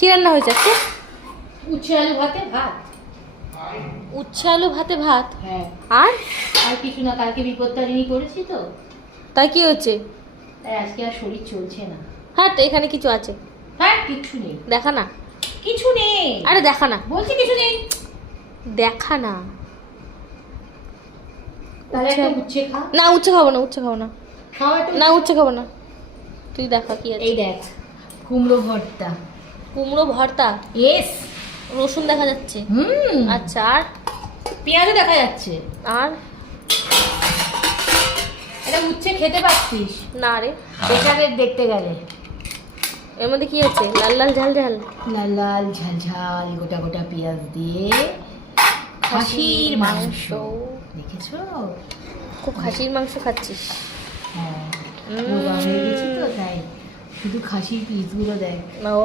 কি রান্না হয়েছে আজকে? উচ্ছে আলু ভাতে ভাত। উচ্ছে আলু ভাতে ভাত? হ্যাঁ। আর আর কিছু না, কালকে বিপত্তারিণী করেছি তো, তাই কি হয়েছে? তাই আজকে আর শরীর চলছে না। হ্যাঁ, তো এখানে কিছু আছে? হ্যাঁ, কিছু নেই। দেখা না। কিছু নেই। আরে দেখা না, বলছি কিছু নেই। দেখা না। তাহলে একটা উচ্ছে খা। না, উচ্ছে খাবো না, উচ্ছে খাবো না। খাওয়া একটু না, উচ্ছে খাবো না। তুই দেখা কি আছে। এই দেখ, কুমড়ো ভর্তা। কুমড়ো ভর্তা? ইয়েস। রসুন দেখা যাচ্ছে। আচ্ছা, আর পেঁয়াজও দেখা যাচ্ছে। আর এটা উচ্ছে খেতে পারতিস না রে। বেকারের দেখতে গেলে। এর মধ্যে কি আছে? লাল লাল ঝাল ঝাল, লাল লাল ঝাল ঝাল গোটা গোটা পেঁয়াজ দিয়ে খাসির মাংস। দেখেছো? খুব খাসির মাংস খাচ্ছিস? হ্যাঁ, কুরবানি হয়ে গেছি তো, তাই শুধু খাসির পিসগুলো দেখ। ও